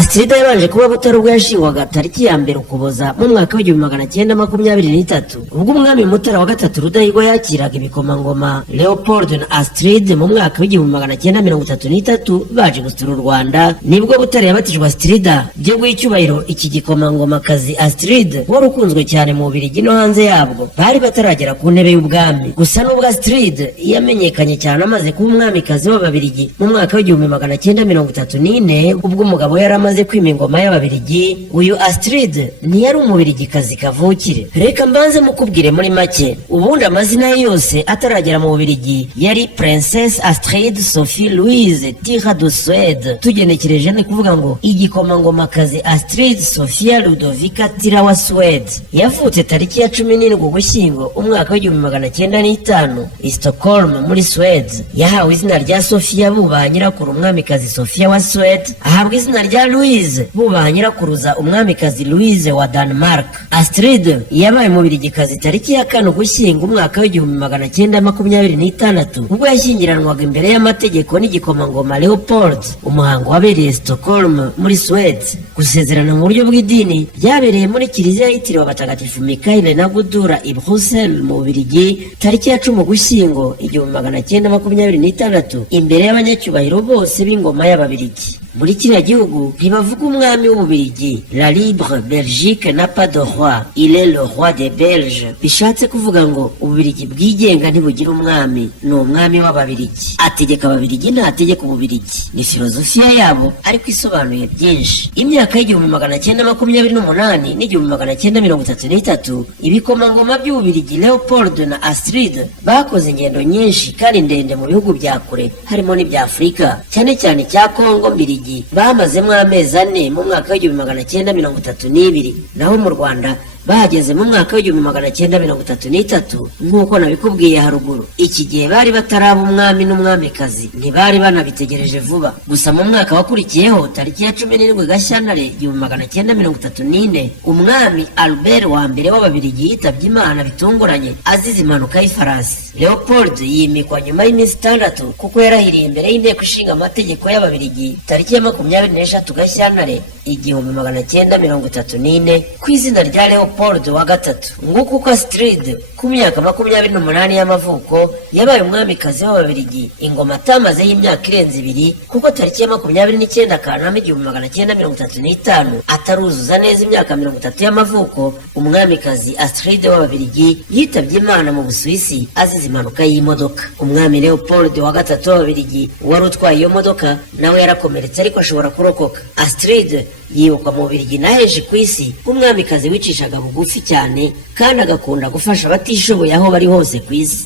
Astrida yabanje kuba Butare ubwo yashingwaga tariki ya mbere Ukuboza mu mwaka w'1923 ubwo umwami Mutara wa gatatu Rudahigwa yakiraga ibikomangoma Leopold na Astrid mu mwaka w'1933 baje gusura u Rwanda, nibwo Butare yabatijwe Astrida byo guha icyubahiro iki gikomangoma kazi Astrid wari ukunzwe cyane mu Bubiligi no hanze yabwo. Bari bataragera ku ntebe y'ubwami, gusa n'ubwo Astrid yamenyekanye cyane amaze kuba umwamikazi w'Ababiligi mu mwaka w'1934 ubwo umugabo yari amaze kwima ingoma y'Ababiligi. Uyu Astrid ntiyari umubirigikazi kavukire. Reka mbanze mukubwire muri make, ubundi amazina ye yose ataragera mu Bubiligi yari Princesse Astrid Sophie Louise Tira de Suède. Tugenekereje ni kuvuga ngo igikomangomakazi Astrid Sophia Ludovica Tira wa Suède. Yavutse tariki ya 17 Ugushyingo umwaka w'1905 i Stockholm muri Suède. Yahawe izina rya Sophia bubaha nyirakuru umwamikazi Sophia wa Suède, ahabwa izina rya Louise bubaha nyirakuruza umwamikazi Louise wa Denmark. Astrid yabaye umubirigikazi tariki ya 4 Ugushyingo umwaka w'1926 ubwo yashyingiranwaga imbere y'amategeko n'igikomangoma Leopold. Umuhango wabereye Stockholm muri Suède. Gusezerana mu buryo bw'idini byabereye muri kiliziya yitiriwe abatagatifu Michael na Gudura i Bruxelles mu Bubiligi tariki ya 10 Ugushyingo 1926 imbere y'abanyacyubahiro bose b'ingoma y'Ababiligi. Muri kiriya gihugu ntibavuga umwami w'Ububiligi, la libre Belgique n'a pas de roi, il est le roi des Belges. Bishatse kuvuga ngo Ububiligi bwigenga ntibugira umwami, ni umwami w'Ababiligi. Ategeka Ababiligi ntategeka Ububiligi. Ni filozofiya yabo ariko isobanuye byinshi. Imyaka y'1928 n'1933 ibikomangoma by'Ububiligi Leopold na Astrid bakoze ingendo nyinshi kandi ndende mu bihugu bya kure harimo n'ibya Afurika, cyane cyane cya Kongo mbiri bamazemo amezi 4 mu mwaka w'1932, naho mu Rwanda bahageze mu mwaka w'1933 nk'uko nabikubwiye haruguru. Iki gihe bari bataraba umwami n'umwamikazi, ntibari banabitegereje vuba. Gusa mu mwaka wakurikiyeho tariki ya 17 Gashyantare 1934 umwami Albert wa mbere w'Ababiligi yitabye Imana bitunguranye azize impanuka y'ifarasi. Leopold yimikwa nyuma y'iminsi 6 kuko yarahiriye imbere y'inteko ishinga amategeko y'Ababiligi tariki ya 23 Gashyantare 1934 ku izina rya Leopold wa gatatu. Nguko uko Astrid ku myaka 28 y'amavuko yabaye umwamikazi w'Ababiligi, ingoma atamaze y'imyaka irenze 2 kuko tariki ya 29 Kanama 1935 ataruzuza neza imyaka 30 y'amavuko umwamikazi Astrid w'Ababiligi yitabye Imana mu Busuwisi azize impanuka y'imodoka. Umwami Leopold wa gatatu w'Ababiligi wari utwaye iyo modoka nawe yarakomeretse ariko ashobora kurokoka. Astrid yibukwa mu Bubiligi naheje ku isi umwamikazi wicishaga bugufi cyane kandi agakunda gufasha abatishoboye aho bari hose ku isi.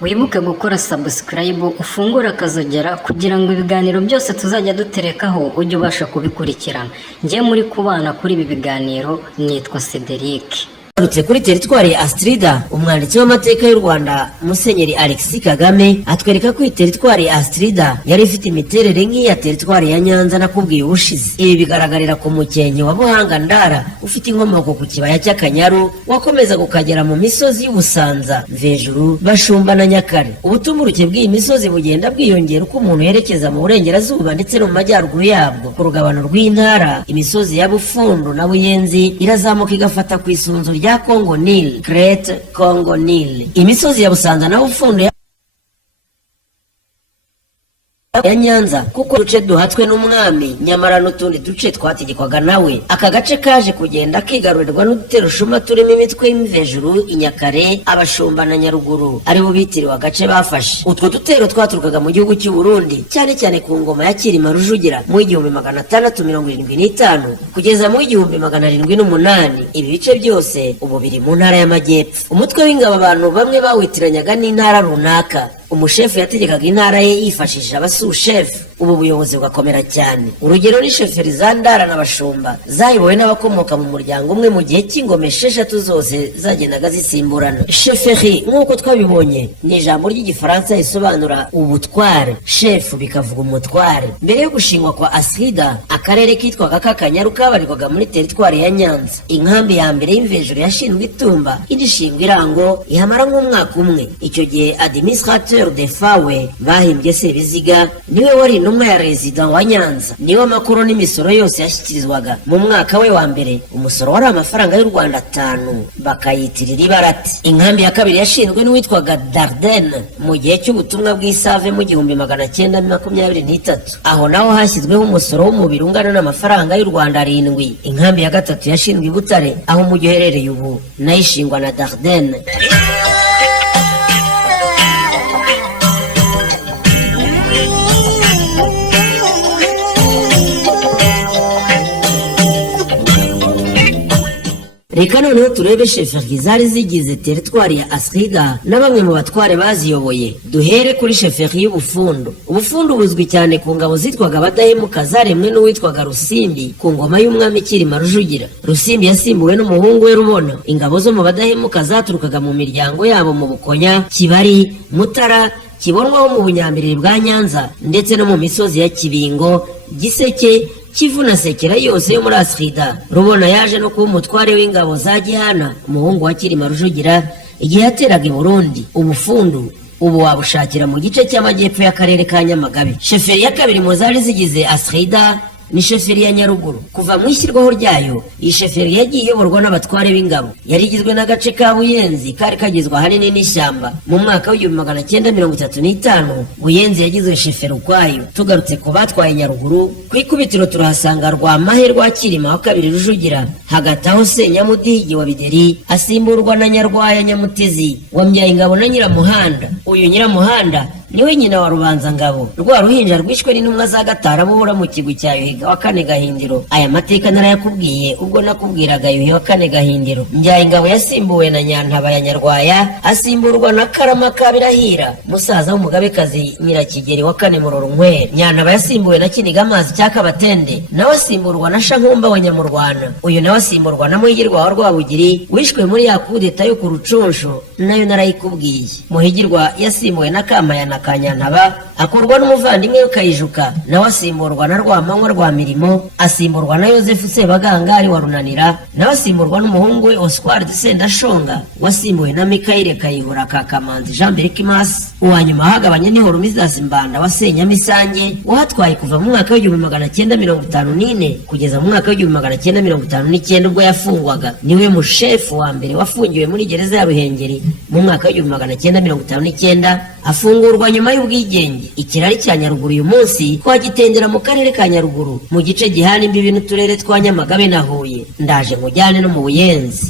Wibuke gukora subscribe, ufungura akazogera kugira ngo ibiganiro byose tuzajya duterekaho ujye ubasha kubikurikirana. Njye muri kubana kuri ibi biganiro nitwa Cedric. Arutse kuri teritwari ya Astrida, umwanditsi w'amateka y'u Rwanda Musenyeri Alexis Kagame atwereka ko teritwari ya Astrida yari ifite imiterere nk'iya teritwari ya Nyanza nakubwiye ubushize. Ibi bigaragarira ku mukenke wa Buhanga Ndara ufite inkomoko ku kibaya cy'Akanyaru wakomeza gukagera mu misozi y'Ubusanza, Mvejuru, Bashumba na Nyakare. Ubutumburuke bw'iyi misozi bugenda bwiyongera uko umuntu yerekeza mu burengerazuba ndetse no mu majyaruguru yabwo. Ku rugabano rw'intara imisozi ya Bufundu na Buyenzi irazamuka igafata ku isunzu rya Congo Nil, Crete Congo Nil. Imisozi ya Busanza na Bufundu ya Nyanza kuko duce duhatswe n'umwami nyamara n'utundi duce twategekwaga nawe. Aka gace kaje kugenda kigarurirwa n'uduterushuma turimo imitwe y'Imvejuru, Inyakare, Abashumba na Nyaruguru ari bo bitiriwe agace bafashe. Utwo dutero twaturukaga mu gihugu cy'u Burundi cyane cyane ku ngoma ya Cyilima Rujugira mu 1675 kugeza mu 1708. Ibi bice byose ubu biri mu ntara y'Amajyepfo. Umutwe w'ingabo abantu bamwe bawitiranyaga n'intara runaka. Umushefu yategekaga intara ye yifashishije abasushefu, ubu buyobozi bugakomera cyane. Urugero ni sheferi za Ndara n'Abashumba zayobowe n'abakomoka mu muryango umwe mu gihe cy'ingoma 6 zose zagendaga zisimburana. Sheferi nk'uko twabibonye ni ijambo ry'igifaransa risobanura ubutware, shefu bikavuga umutware. Mbere yo gushingwa kwa Astrida, akarere kitwaga k'Akanyaru kabarirwaga muri teritwari ya Nyanza. Inkambi ya mbere y'Imvejuru yashinzwe Itumba, indi shingwa Irango ihamara nk'umwaka umwe. Icyo gihe administrateur de Fawe bahimbye Sebiziga niwe wari intumwa ya Resident wa Nyanza niwe amakuru n'imisoro yose yashyikirizwaga mu mwaka we wa mbere. Umusoro wari amafaranga y'u Rwanda 5 bakayitirira ibarati. Inkambi ya kabiri yashinzwe n'uwitwaga Dardenne mu gihe cy'ubutumwa bw'Isave mu 1923. Aho naho hashyizweho umusoro w'umubiri ungana n'amafaranga y'u Rwanda 7. Inkambi ya gatatu yashinzwe i Butare aho umujyi uherereye ubu nayo ishingwa na Dardenne. Reka noneho turebe sheferi zari zigize teritwari ya Astrida na bamwe mu batware baziyoboye. Duhere kuri sheferi y'Ubufundu. Ubufundu buzwi cyane ku ngabo zitwaga abadahemuka zaremwe n'uwitwaga Rusimbi ku ngoma y'umwami Cyilima Rujugira. Rusimbi yasimbuwe n'umuhungu we Rubona. Ingabo zo mu badahemuka zaturukaga mu miryango yabo mu Bukonya, Kibari, Mutara, Kibonwaho mu Bunyambiriri bwa Nyanza ndetse no mu misozi ya Kibingo, Giseke, Kivu na Sekera yose yo muri Astrida. Rubona yaje no kuba umutware w'ingabo za Gihana, umuhungu wa Cyilima Rujugira, igihe yateraga i Burundi. Ubufundu ubu wabushakira mu gice cy'amajyepfo y'akarere ka Nyamagabe. Sheferi ya kabiri mu zari zigize Astrida ni sheferi ya Nyaruguru. Kuva mu ishyirwaho ryayo, iyi sheferi yagiye iyoborwa n'abatware b'ingabo. Yari igizwe n'agace ka Buyenzi kari kagizwe ahanini n'ishyamba. Mu mwaka w'1935 Buyenzi yagizwe sheferi ukwayo. Tugarutse ku batwaye Nyaruguru, ku ikubitiro turahasanga Rwamahe rwa Cyilima wa kabiri Rujugira. Hagati aho Senyamudigi wa Bideri asimburwa na Nyarwaya Nyamutizi wambyaye ingabo na Nyiramuhanda. Uyu Nyiramuhanda niwe nyina wa Rubanzangabo, rwa ruhinja rwishwe n'intumwa za Gatarabuhura mu kigwi cya Yuhi wa kane Gahindiro. Aya mateka narayakubwiye ubwo nakubwiraga Yuhi wa kane Gahindiro. Njyayingabo yasimbuwe na Nyantaba ya Nyarwaya, asimburwa na Karama ka Birahira musaza w'umugabekazi Nyirakigeri wa kane Murorunkwere. Nyantaba yasimbuwe na Kinigamazi cya Kabatende, nawe asimburwa na Shankumba wa Nyamurwana. Uyu nawe asimburwa na Muhigirwa wa Rwabugiri wishwe muri ya kudeta yo ku Rucunshu, nayo narayikubwiye. Muhigirwa yasimbuwe na Kamaya na Kanyantaba, akurwa n'umuvandimwe we Kayijuka, nawe asimburwa na Rwamanywa rwa Mirimo, asimburwa na Yozefu Sebagangari wa Runanira, nawe asimburwa n'umuhungu we Oswald Sendashonga, wasimbuwe na Mikaire Kayihura ka Kamanzi Jean Berkimas. Uwa nyuma hagabanye ni Horumizasi Mbanda wa Senyamisange, wahatwaye kuva mu mwaka w'1954 kugeza mu mwaka w'1959 ubwo yafungwaga. Niwe mushefu wa mbere wafungiwe muri gereza ya Ruhengeri mu mwaka w'1959, afungurwa nyuma y'ubwigenge. Ikirari cya Nyaruguru uyu munsi twagitendera mu karere ka Nyaruguru mu gice gihana imbibi n'uturere twa Nyamagabe na Huye. Ndaje mujyane no mu Buyenzi.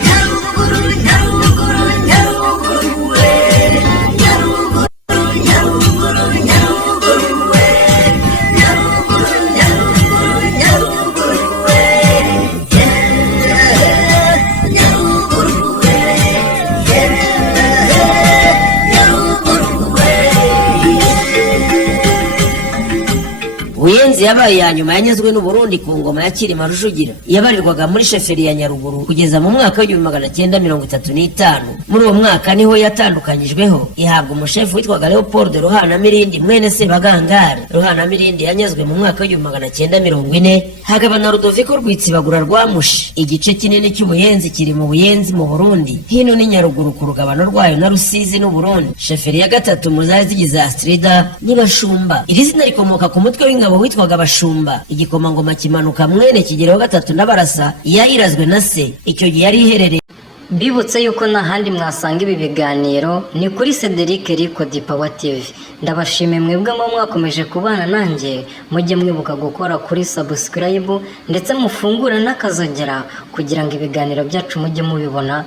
Buyenzi yabaye ya nyuma yanyazwe n'u Burundi ku ngoma ya Cyilima Rujugira. Yabarirwaga muri sheferi ya Nyaruguru kugeza mu mwaka w'1935. Muri uwo mwaka niho yatandukanyijweho ihabwa umushefu witwaga Leopold Ruhanamirindi mwene Sebagangari. Ruhanamirindi yanyazwe mu mwaka w'1940, hagaba na Rudoviko Rwitsibagura Rwamushi. Igice kinini cy'Ubuyenzi kiri mu Buyenzi mu Burundi, hino ni Nyaruguru ku rugabano rwayo na Rusizi n'u Burundi. Sheferi ya gatatu mu zari zigize Astrida ni Bashumba. Iri zina rikomoka ku mutwe w'ingabo witwaga Bashumba. Igikomangoma kimanuka mwene Kigeli wa gatatu n'Abarasa yayirazwe na se. Icyo gihe yari iherereye. Mbibutse yuko nta handi mwasanga ibi biganiro ni kuri Cedric Rico di Power TV. Ndabashimiye mwebwe mu mwakomeje kubana nanjye, mujye mwibuka gukora kuri subscribe ndetse mufungura n'akazogera kugira ngo ibiganiro byacu mujye mubibona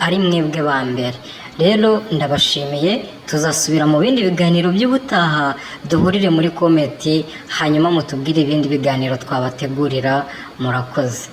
ari mwebwe ba mbere. Rero ndabashimiye, tuzasubira mu bindi biganiro by'ubutaha. Duhurire muri komenti hanyuma mutubwire ibindi biganiro twabategurira. Murakoze.